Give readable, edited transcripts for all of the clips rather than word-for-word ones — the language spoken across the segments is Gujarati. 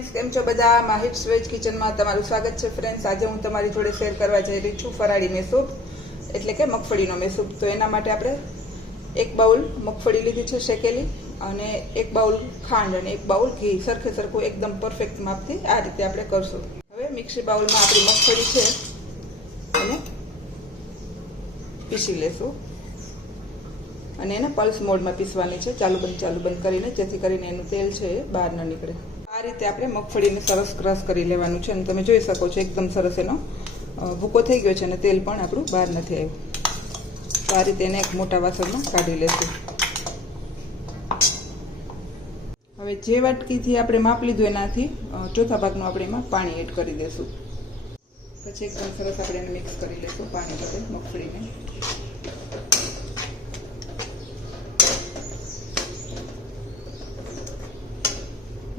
ફ્રેન્ડ્સ, કેમ છો બધા? માહિર વેજ કિચનમાં તમારું સ્વાગત છે. ફ્રેન્ડ્સ, આજે હું તમારી જોડે શેર કરવા જઈ રહી છું ફરાળી મેસૂબ, એટલે કે મગફળીનો મેસૂબ. તો એના માટે આપણે એક બાઉલ મગફળી લીધી છે શેકેલી, અને એક બાઉલ ખાંડ અને એક બાઉલ ઘી, સરખે સરખું એકદમ પરફેક્ટ માપથી આ રીતે આપણે કરશું. હવે મિક્સી બાઉલમાં આપણી મગફળી છે અને પીસી લેશું, અને એને પલ્સ મોડમાં પીસવાની છે, ચાલુ બંધ કરીને, જેથી કરીને એનું તેલ છે એ બહાર ન નીકળે. આ રીતે આપણે મગફળીને સરસ ક્રશ કરી લેવાનું છે, અને તમે જોઈ શકો છો એકદમ સરસ એનો ભૂકો થઈ ગયો છે અને તેલ પણ આપણું બહાર નથી આવ્યું. તો આ રીતે એને એક મોટા વાસણમાં કાઢી લેશું. હવે જે વાટકીથી આપણે માપ લીધું એનાથી ચોથા ભાગનું આપણે એમાં પાણી એડ કરી દઈશું. પછી એકદમ સરસ આપણે એને મિક્સ કરી લઈશું પાણી સાથે મગફળીને.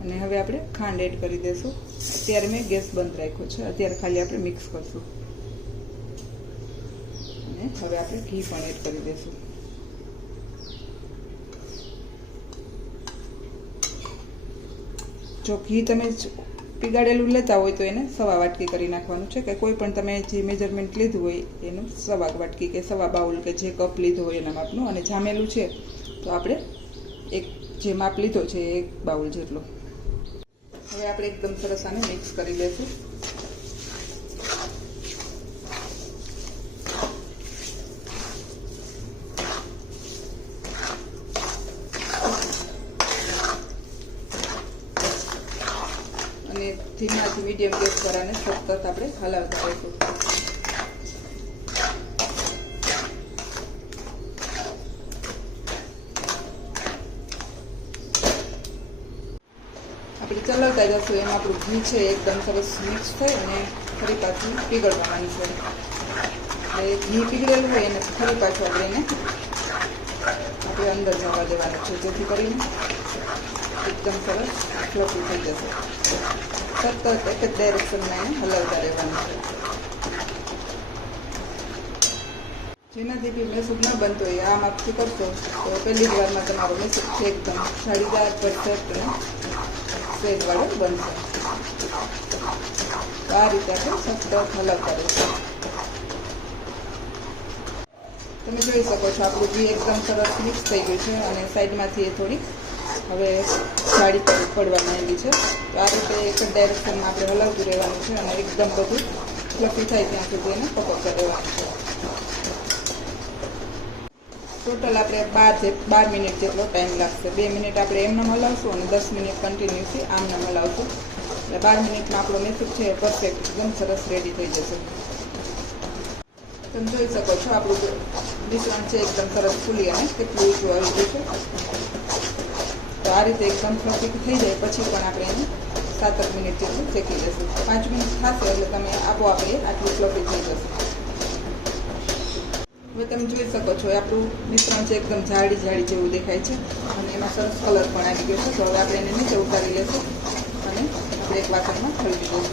અને હવે આપણે ખાંડ એડ કરી દઈશું. અત્યારે મેં ગેસ બંધ રાખ્યો છે, અત્યારે ખાલી આપણે મિક્સ કરશું. અને હવે આપણે ઘી પણ એડ કરી દઈશું. જો ઘી તમે પીગાડેલું લેતા હોય તો એને સવા વાટકી કરી નાખવાનું છે, કે કોઈ પણ તમે જે મેજરમેન્ટ લીધું હોય એનું સવા વાટકી કે સવા બાઉલ કે જે કપ લીધો હોય એના માપનું. અને જામેલું છે તો આપણે એક જે માપ લીધો છે એક બાઉલ જેટલો. હવે આપણે એકદમ સરસ આને મિક્સ કરી લઈશું. અને ધીમાથી મીડિયમ ગેસ પર આને સતત આપણે હલાવતા રહીશું. આપણે ચલાવતા જશું એમાં આપણું ઘી છે એકદમ સરસ મિક્સ થઈ અને ફરી પાછું પીગળવાનું છે. એટલે ઘી પીગળેલું હોય એને ફરી પાછું આપણે અંદર જવા દેવાનું છે, જેથી કરીને એકદમ સરસ ફ્લફી થઈ જશે. સતત એક જ ડાયરેક્શનમાં એને હલાવતા રહેવાનું છે. જેનાથી બી મેસૂબ ન બનતો હોય આ માપથી કરશો તો પહેલી જ વારમાં તમારો મેસૂબ છે એકદમ જાળીદાર, પરફેક્ટ અને સ્વેદવાળો બનશે. તો આ રીતે આપણે સતત હલાવતા રહીશું. તમે જોઈ શકો છો આપણું ઘી એકદમ સરસ મિક્સ થઈ ગયું છે, અને સાઈડમાંથી એ થોડીક હવે જાળી પડવા માંડી છે. તો આ રીતે એક જ ડાયરેક્શનમાં આપણે હલાવતું રહેવાનું છે, અને એકદમ બધું ફ્લફી થાય ત્યાં સુધી એને પકવતા રહેવાનું છે. ટોટલ આપણે 12 મિનિટ જેટલો ટાઈમ લાગશે. 2 મિનિટ આપણે એમને હલાવશું અને 10 મિનિટ કન્ટિન્યુઅસલી આમને હલાવશું. એટલે 12 મિનિટમાં આપણો મેસૂબ છે એ પરફેક્ટ એકદમ સરસ રેડી થઈ જશે. તમે જોઈ શકો છો આપણું મિશ્રણ છે એકદમ સરસ ફૂલી અને કેટલું ઊંચું આવી ગયું છે. તો આ રીતે એકદમ ફ્લફી થઈ જાય પછી પણ આપણે એને 7 મિનિટ જેટલું શેકી લઈશું. 5 મિનિટ થશે એટલે તમે આપોઆપ આટલું ફ્લફી થઈ જશે. હવે તમે જોઈ શકો છો આપણું મિશ્રણ છે એકદમ જાડી જેવું દેખાય છે, અને એમાં સરસ કલર પણ આવી ગયો છે. તો હવે આપણે એને નીચે ઉતારી લઈશું અને આપણે એક વાસણમાં ઠલવી દઈશું.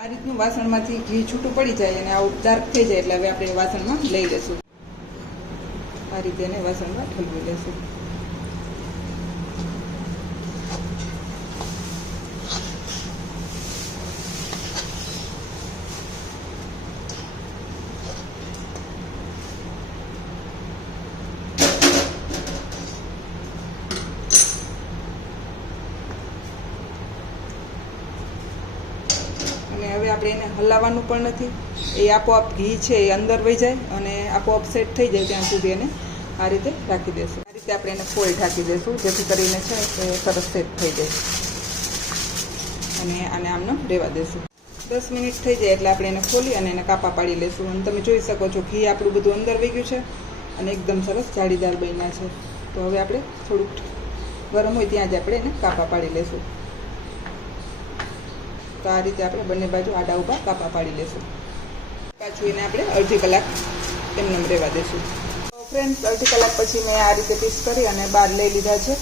આ રીતનું વાસણમાંથી ઘી છૂટું પડી જાય અને આવું ડાર્ક થઈ જાય એટલે હવે આપણે વાસણમાં લઈ લઈશું. આ રીતે એને વાસણમાં ઠલવી લઈશું. અને હવે આપણે એને હલાવવાનું પણ નથી, એ આપોઆપ ઘી છે એ અંદર વહી જાય અને આપોઆપ સેટ થઈ જાય ત્યાં સુધી એને આ રીતે રાખી દઈશું. આ રીતે આપણે એને ફોઇલ ઢાંકી દઈશું, જેથી કરીને છે એ સરસ સેટ થઈ જાય. અને આને આમને રહેવા દઈશું. 10 મિનિટ થઈ જાય એટલે આપણે એને ખોલી અને એને કાપા પાડી લઈશું. અને તમે જોઈ શકો છો ઘી આપણું બધું અંદર વહી ગયું છે અને એકદમ સરસ જાળીદાર બન્યા છે. તો હવે આપણે થોડુંક ગરમ હોય ત્યાં જ આપણે એને કાપા પાડી લઈશું. તો આ રીતે આપણે બંને બાજુ આડા ઊભા કાપા પાડી લઈશું. પાછું એને આપણે અડધી કલાક એમને રહેવા દઈશું. તો ફ્રેન્ડ્સ, અડધી કલાક પછી મેં આ રીતે પીસ કરી અને બહાર લઈ લીધા છે,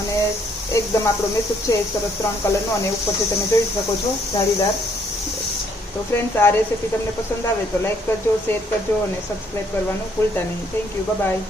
અને એકદમ આપણો મેસૂબ છે એ સરસ 3 કલરનો, અને ઉપરથી તમે જોઈ શકો છો જાળીદાર. તો ફ્રેન્ડ્સ, આ રેસીપી તમને પસંદ આવે તો લાઈક કરજો, શેર કરજો અને સબસ્ક્રાઈબ કરવાનું ભૂલતા નહીં. Thank you, by.